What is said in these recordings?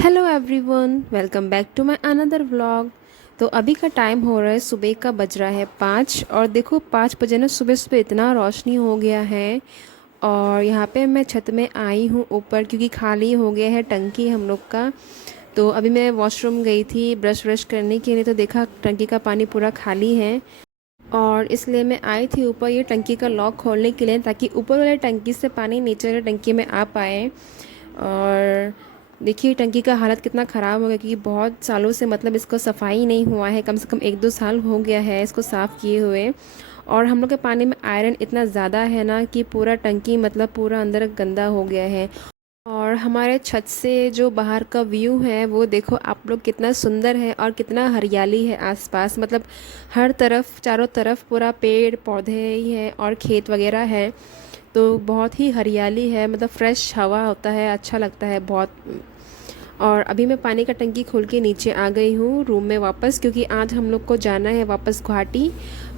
Hello everyone, welcome back to my another vlog. तो अभी का टाइम हो रहा है, सुबह का बज रहा है 5। और देखो 5 बजे ना सुबह सुबह इतना रोशनी हो गया है। और यहाँ पे मैं छत में आई हूँ ऊपर, क्योंकि खाली हो गया है टंकी हम लोग का। तो अभी मैं वॉशरूम गई थी ब्रश व्रश करने के लिए, तो देखा टंकी का पानी पूरा खाली है। और इसलिए मैं आई थी ऊपर ये टंकी का लॉक खोलने के लिए, ताकि ऊपर वाले टंकी से पानी नीचे वाले टंकी में आ पाए। और देखिए टंकी का हालत कितना ख़राब हो गया, क्योंकि बहुत सालों से मतलब इसको सफाई नहीं हुआ है, कम से कम 1-2 साल हो गया है इसको साफ़ किए हुए। और हम लोग के पानी में आयरन इतना ज़्यादा है ना कि पूरा टंकी मतलब पूरा अंदर गंदा हो गया है। और हमारे छत से जो बाहर का व्यू है वो देखो आप लोग, कितना सुंदर है और कितना हरियाली है आसपास। मतलब हर तरफ चारों तरफ पूरा पेड़ पौधे ही है और खेत वगैरह है। तो बहुत ही हरियाली है, मतलब फ्रेश हवा होता है, अच्छा लगता है बहुत। और अभी मैं पानी का टंकी खोल के नीचे आ गई हूँ रूम में वापस, क्योंकि आज हम लोग को जाना है वापस गुवाहाटी।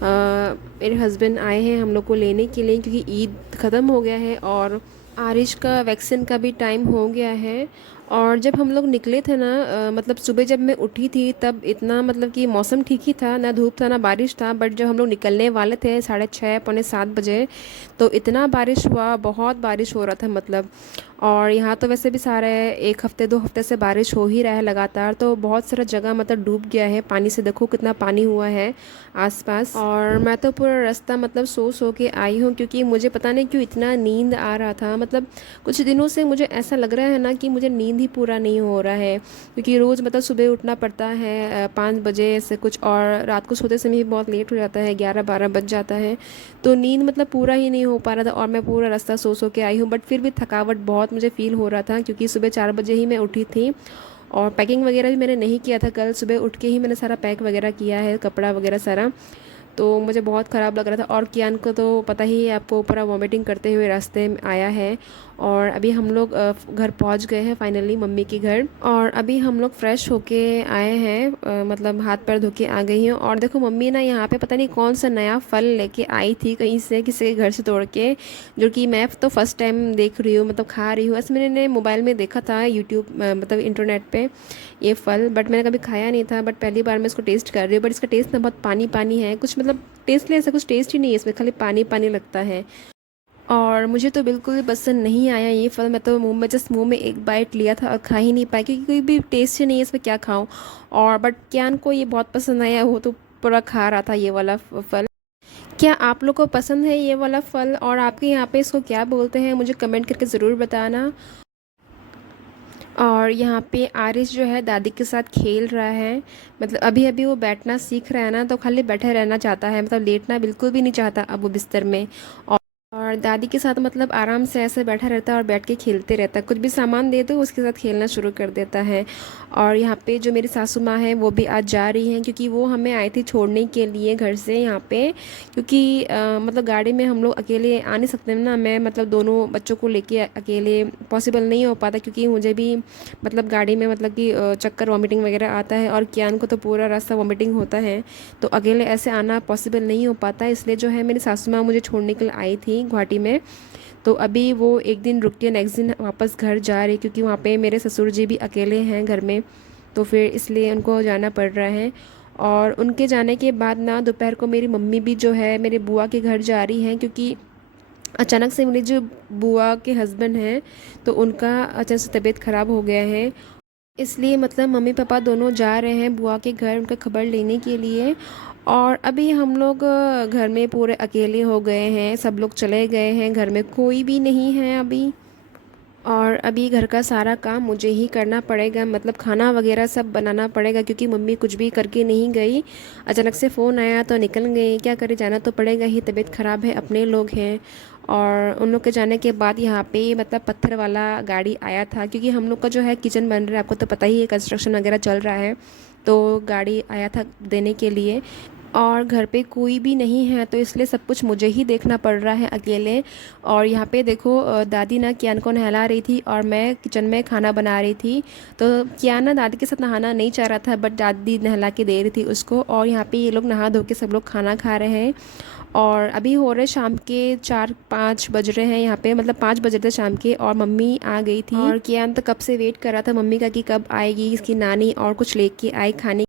मेरे हस्बैंड आए हैं हम लोग को लेने के लिए, क्योंकि ईद ख़त्म हो गया है और आरिश का वैक्सीन का भी टाइम हो गया है। और जब हम लोग निकले थे ना, मतलब सुबह जब मैं उठी थी तब इतना मतलब कि मौसम ठीक ही था, ना धूप था ना बारिश था। बट जब हम लोग निकलने वाले थे 6:30 पौने 7 बजे, तो इतना बारिश हुआ, बहुत बारिश हो रहा था मतलब। और यहाँ तो वैसे भी सारे 1 हफ्ते 2 हफ्ते से बारिश हो ही रहा है लगातार, तो बहुत सारा जगह मतलब डूब गया है पानी से। देखो कितना पानी हुआ है आसपास। और मैं तो पूरा रास्ता मतलब सो सो के आई हूँ, क्योंकि मुझे पता नहीं क्यों इतना नींद आ रहा था। मतलब कुछ दिनों से मुझे ऐसा लग रहा है ना कि मुझे नींद ही पूरा नहीं हो रहा है, क्योंकि रोज़ मतलब सुबह उठना पड़ता है 5 बजे से कुछ, और रात को सोते समय भी बहुत लेट हो जाता है, 11-12 बज जाता है। तो नींद मतलब पूरा ही नहीं हो पा रहा था, और मैं पूरा रास्ता सो सो के आई हूँ। बट फिर भी थकावट बहुत मुझे फील हो रहा था, क्योंकि सुबह 4 बजे ही मैं उठी थी। और पैकिंग वगैरह भी मैंने नहीं किया था, कल सुबह उठ के ही मैंने सारा पैक वगैरह किया है, कपड़ा वगैरह सारा। तो मुझे बहुत ख़राब लग रहा था। और कियान को तो पता ही है आपको, पूरा वॉमिटिंग करते हुए रास्ते में आया है। और अभी हम लोग घर पहुंच गए हैं फाइनली मम्मी के घर। और अभी हम लोग फ्रेश होके आए हैं, मतलब हाथ पैर धो के आ गई हूँ। और देखो मम्मी ना यहाँ पे पता नहीं कौन सा नया फल लेके आई थी कहीं से, किसी के घर से तोड़ के, जो कि मैं तो फर्स्ट टाइम देख रही हूँ, मतलब खा रही हूँ। ऐसे मैंने मोबाइल में देखा था यूट्यूब, मतलब इंटरनेट पे ये फल, बट मैंने कभी खाया नहीं था। बट पहली बार मैं इसको टेस्ट कर रही हूँ। बट इसका टेस्ट ना बहुत पानी पानी है कुछ, मतलब टेस्ट ले ऐसा कुछ टेस्ट ही नहीं है इसमें, खाली पानी पानी लगता है। और मुझे तो बिल्कुल भी पसंद नहीं आया ये फल। मैं तो मुंह में जस्ट मुंह में एक बाइट लिया था और खा ही नहीं पाई, क्योंकि कोई भी टेस्ट ही नहीं है इसमें, क्या खाऊं। और बट क्यान को ये बहुत पसंद आया, वो तो पूरा खा रहा था ये वाला फल। क्या आप लोग को पसंद है ये वाला फल? और आपके यहाँ पे इसको क्या बोलते हैं मुझे कमेंट करके ज़रूर बताना। और यहाँ पे आरिश जो है दादी के साथ खेल रहा है। मतलब अभी अभी वो बैठना सीख रहा है ना, तो खाली बैठे रहना चाहता है, मतलब लेटना बिल्कुल भी नहीं चाहता अब वो बिस्तर में। और दादी के साथ मतलब आराम से ऐसे बैठा रहता है और बैठ के खेलते रहता है, कुछ भी सामान दे दो उसके साथ खेलना शुरू कर देता है। और यहाँ पे जो मेरी सासू माँ है वो भी आज जा रही हैं, क्योंकि वो हमें आई थी छोड़ने के लिए घर से यहाँ पे। क्योंकि मतलब गाड़ी में हम लोग अकेले आ नहीं सकते ना, मैं मतलब दोनों बच्चों को लेके अकेले पॉसिबल नहीं हो पाता, क्योंकि मुझे भी मतलब गाड़ी में मतलब कि चक्कर वॉमिटिंग वगैरह आता है, और कियान को तो पूरा रास्ता वॉमिटिंग होता है। तो अकेले ऐसे आना पॉसिबल नहीं हो पाता, इसलिए जो है मेरी सासू माँ मुझे छोड़ने के लिए आई थी गुवाहाटी में। तो अभी वो एक दिन रुक के नेक्स्ट दिन वापस घर जा रही, क्योंकि वहाँ पे मेरे ससुर जी भी अकेले हैं घर में, तो फिर इसलिए उनको जाना पड़ रहा है। और उनके जाने के बाद ना दोपहर को मेरी मम्मी भी जो है मेरे बुआ के घर जा रही हैं, क्योंकि अचानक से मेरी जो बुआ के हस्बैंड हैं तो उनका अचानक से तबीयत ख़राब हो गया है। इसलिए मतलब मम्मी पापा दोनों जा रहे हैं बुआ के घर उनका खबर लेने के लिए। और अभी हम लोग घर में पूरे अकेले हो गए हैं, सब लोग चले गए हैं, घर में कोई भी नहीं है अभी। और अभी घर का सारा काम मुझे ही करना पड़ेगा, मतलब खाना वगैरह सब बनाना पड़ेगा, क्योंकि मम्मी कुछ भी करके नहीं गई। अचानक से फ़ोन आया तो निकल गई, क्या करे, जाना तो पड़ेगा ही, तबीयत ख़राब है, अपने लोग हैं। और उन लोग के जाने के बाद यहाँ पे मतलब पत्थर वाला गाड़ी आया था, क्योंकि हम लोग का जो है किचन बन रहा है, आपको तो पता ही है, कंस्ट्रक्शन वगैरह चल रहा है। तो गाड़ी आया था देने के लिए। और घर पे कोई भी नहीं है, तो इसलिए सब कुछ मुझे ही देखना पड़ रहा है अकेले। और यहाँ पे देखो दादी ना कियान को नहला रही थी और मैं किचन में खाना बना रही थी। तो कियान ना दादी के साथ नहाना नहीं चाह रहा था, बट दादी नहला के दे रही थी उसको। और यहाँ पे ये लोग नहा धो के सब लोग खाना खा रहे हैं। और अभी हो रहे शाम के 4-5 बज रहे हैं यहाँ पे, मतलब 5 बज रहे थे शाम के, और मम्मी आ गई थी और कियान तो कब से वेट कर रहा था मम्मी का कि कब आएगी इसकी नानी और कुछ लेके आए खाने